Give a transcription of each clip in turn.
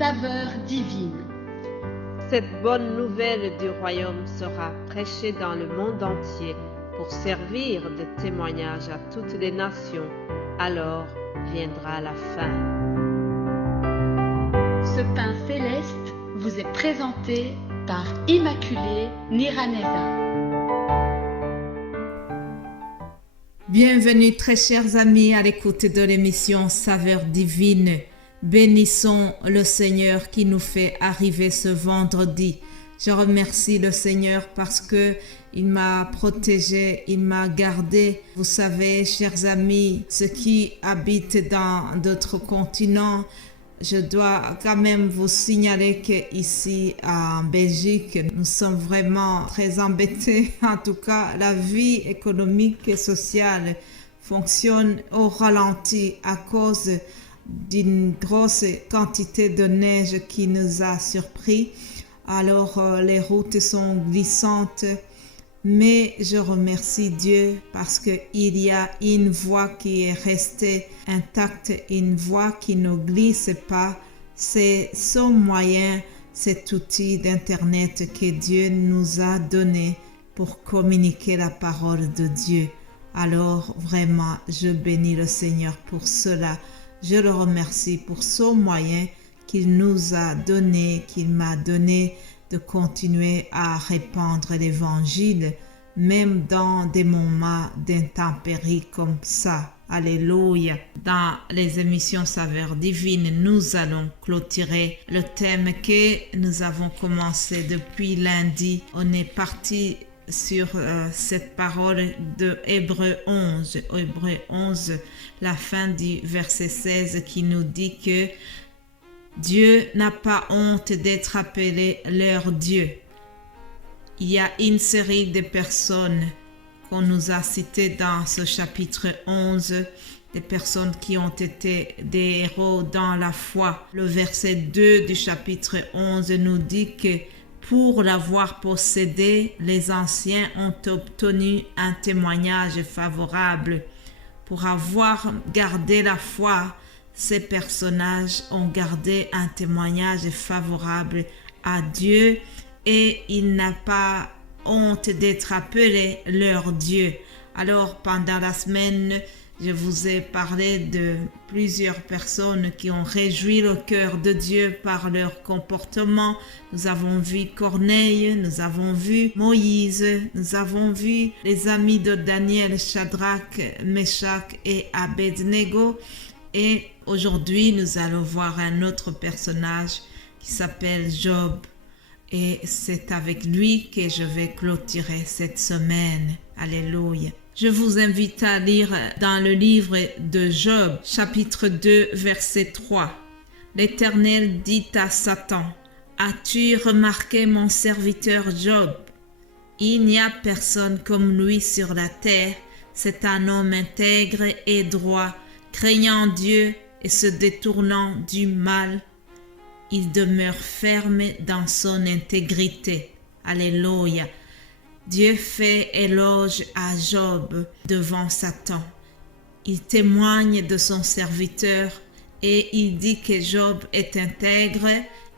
saveur divine. Cette bonne nouvelle du royaume sera prêchée dans le monde entier pour servir de témoignage à toutes les nations. Alors viendra la fin. Ce pain céleste vous est présenté par Immaculée Niraneza. Bienvenue très chers amis à l'écoute de l'émission Saveur divine. Bénissons le Seigneur qui nous fait arriver ce vendredi. Je remercie le Seigneur parce que il m'a protégé, il m'a gardé. Vous savez, chers amis, ceux qui habitent dans d'autres continents, je dois quand même vous signaler qu'ici en Belgique, nous sommes vraiment très embêtés. En tout cas, la vie économique et sociale fonctionne au ralenti à cause d'une grosse quantité de neige qui nous a surpris. Alors les routes sont glissantes, mais je remercie Dieu parce qu'il y a une voie qui est restée intacte, une voie qui ne glisse pas. C'est son moyen, cet outil d'internet que Dieu nous a donné pour communiquer la parole de Dieu. Alors vraiment, je bénis le Seigneur pour cela. Je le remercie pour son moyen qu'il nous a donné, qu'il m'a donné de continuer à répandre l'évangile, même dans des moments d'intempéries comme ça. Alléluia. Dans les émissions Saveur divine, nous allons clôturer le thème que nous avons commencé depuis lundi. On est parti sur cette parole de Hébreux 11. Hébreux 11, la fin du verset 16 qui nous dit que Dieu n'a pas honte d'être appelé leur Dieu. Il y a une série de personnes qu'on nous a citées dans ce chapitre 11, des personnes qui ont été des héros dans la foi. Le verset 2 du chapitre 11 nous dit que pour l'avoir possédé, les anciens ont obtenu un témoignage favorable. Pour avoir gardé la foi, ces personnages ont gardé un témoignage favorable à Dieu et il n'a pas honte d'être appelé leur Dieu. Alors pendant la semaine, je vous ai parlé de plusieurs personnes qui ont réjoui le cœur de Dieu par leur comportement. Nous avons vu Corneille, nous avons vu Moïse, nous avons vu les amis de Daniel, Shadrach, Meshach et Abednego. Et aujourd'hui, nous allons voir un autre personnage qui s'appelle Job. Et c'est avec lui que je vais clôturer cette semaine. Alléluia. Je vous invite à lire dans le livre de Job, chapitre 2, verset 3. L'Éternel dit à Satan, « As-tu remarqué mon serviteur Job? Il n'y a personne comme lui sur la terre. C'est un homme intègre et droit, craignant Dieu et se détournant du mal. Il demeure ferme dans son intégrité. » Alléluia. Dieu fait éloge à Job devant Satan. Il témoigne de son serviteur et il dit que Job est intègre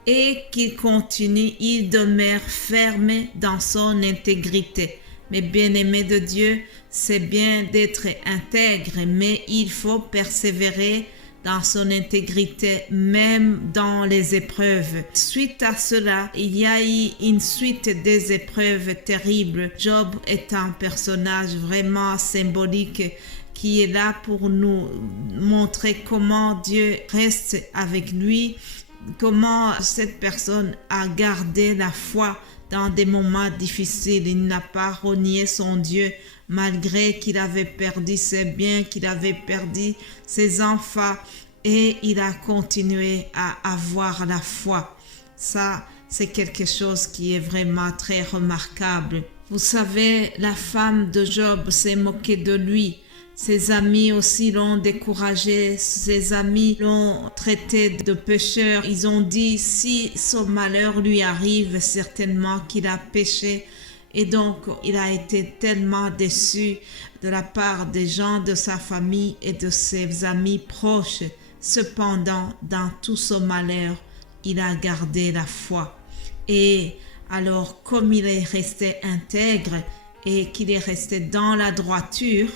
et qu'il continue, il demeure ferme dans son intégrité. Mais bien-aimé de Dieu, c'est bien d'être intègre, mais il faut persévérer dans son intégrité, même dans les épreuves. Suite à cela, il y a eu une suite des épreuves terribles. Job est un personnage vraiment symbolique qui est là pour nous montrer comment Dieu reste avec lui, comment cette personne a gardé la foi dans des moments difficiles. Il n'a pas renié son Dieu malgré qu'il avait perdu ses biens, qu'il avait perdu ses enfants, et il a continué à avoir la foi. Ça, c'est quelque chose qui est vraiment très remarquable. Vous savez, la femme de Job s'est moquée de lui. Ses amis aussi l'ont découragé, ses amis l'ont traité de pécheur. Ils ont dit, si ce malheur lui arrive, certainement qu'il a péché. Et donc, il a été tellement déçu de la part des gens de sa famille et de ses amis proches. Cependant, dans tout ce malheur, il a gardé la foi. Et alors, comme il est resté intègre et qu'il est resté dans la droiture,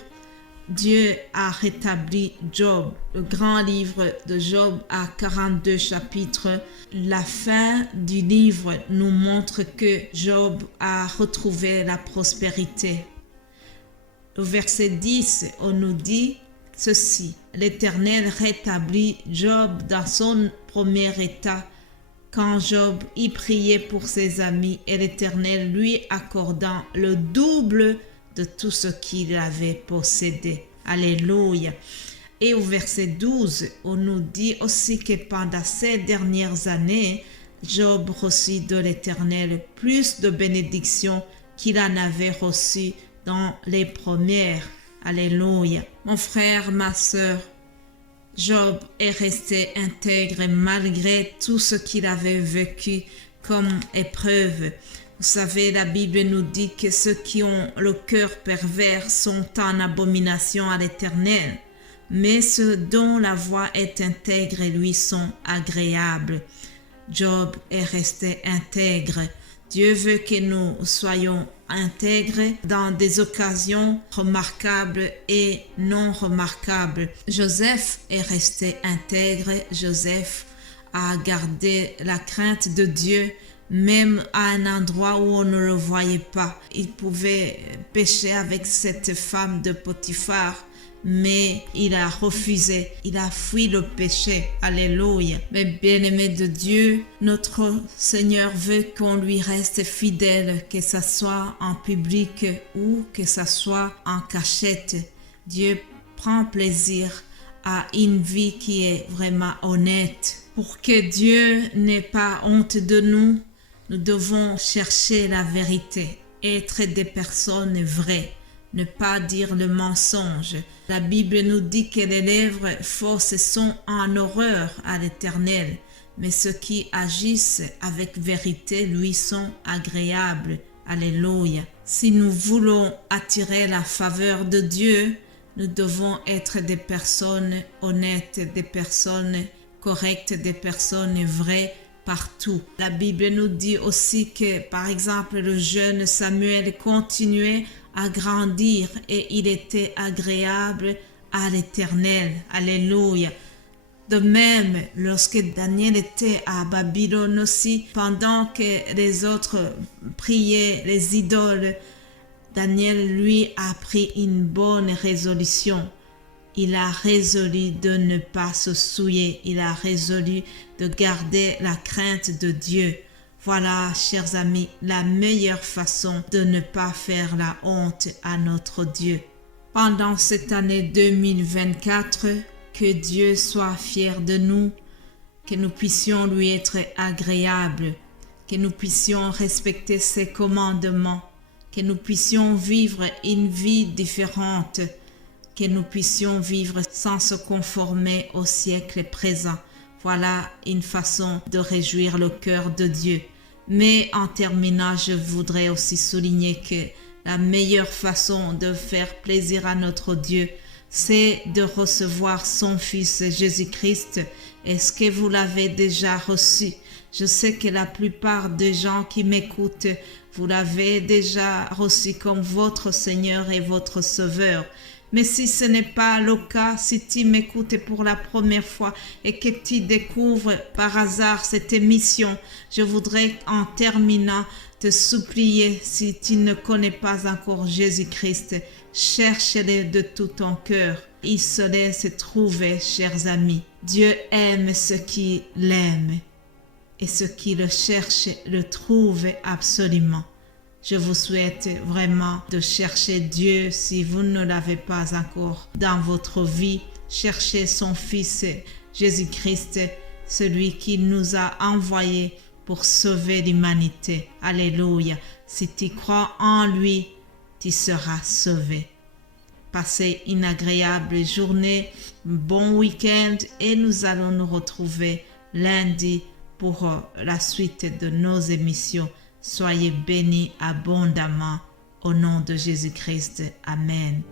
Dieu a rétabli Job. Le grand livre de Job a 42 chapitres. La fin du livre nous montre que Job a retrouvé la prospérité. Au verset 10, on nous dit ceci: l'Éternel rétablit Job dans son premier état, quand Job y priait pour ses amis, et l'Éternel lui accordant le double de tout ce qu'il avait possédé. Alléluia. Et au verset 12, on nous dit aussi que pendant ces dernières années, Job reçut de l'Éternel plus de bénédictions qu'il en avait reçues dans les premières. Alléluia. Mon frère, ma sœur, Job est resté intègre malgré tout ce qu'il avait vécu comme épreuve. Vous savez, la Bible nous dit que ceux qui ont le cœur pervers sont en abomination à l'Éternel, mais ceux dont la voix est intègre lui sont agréables. Job est resté intègre. Dieu veut que nous soyons intègres dans des occasions remarquables et non remarquables. Joseph est resté intègre. Joseph a gardé la crainte de Dieu, même à un endroit où on ne le voyait pas. Il pouvait pécher avec cette femme de Potiphar, mais il a refusé, il a fui le péché. Alléluia. Mais bien-aimé de Dieu, notre Seigneur veut qu'on lui reste fidèle, que ce soit en public ou que ce soit en cachette. Dieu prend plaisir à une vie qui est vraiment honnête. Pour que Dieu n'ait pas honte de nous, nous devons chercher la vérité, être des personnes vraies, ne pas dire le mensonge. La Bible nous dit que les lèvres fausses sont en horreur à l'Éternel, mais ceux qui agissent avec vérité lui sont agréables. Alléluia. Si nous voulons attirer la faveur de Dieu, nous devons être des personnes honnêtes, des personnes correctes, des personnes vraies partout. La Bible nous dit aussi que, par exemple, le jeune Samuel continuait à grandir et il était agréable à l'Éternel. Alléluia. De même, lorsque Daniel était à Babylone aussi, pendant que les autres priaient les idoles, Daniel, lui, a pris une bonne résolution. Il a résolu de ne pas se souiller. Il a résolu de garder la crainte de Dieu. Voilà, chers amis, la meilleure façon de ne pas faire la honte à notre Dieu. Pendant cette année 2024, que Dieu soit fier de nous, que nous puissions lui être agréables, que nous puissions respecter ses commandements, que nous puissions vivre une vie différente, que nous puissions vivre sans se conformer au siècle présent. Voilà une façon de réjouir le cœur de Dieu. Mais en terminant, je voudrais aussi souligner que la meilleure façon de faire plaisir à notre Dieu, c'est de recevoir son Fils Jésus-Christ. Est-ce que vous l'avez déjà reçu? Je sais que la plupart des gens qui m'écoutent, vous l'avez déjà reçu comme votre Seigneur et votre Sauveur. Mais si ce n'est pas le cas, si tu m'écoutes pour la première fois et que tu découvres par hasard cette émission, je voudrais en terminant te supplier, si tu ne connais pas encore Jésus-Christ, cherche-le de tout ton cœur. Il se laisse trouver, chers amis. Dieu aime ceux qui l'aiment et ceux qui le cherchent le trouvent absolument. Je vous souhaite vraiment de chercher Dieu si vous ne l'avez pas encore dans votre vie. Cherchez son Fils Jésus-Christ, celui qui nous a envoyés pour sauver l'humanité. Alléluia. Si tu crois en lui, tu seras sauvé. Passez une agréable journée, bon week-end et nous allons nous retrouver lundi pour la suite de nos émissions. Soyez bénis abondamment au nom de Jésus-Christ. Amen.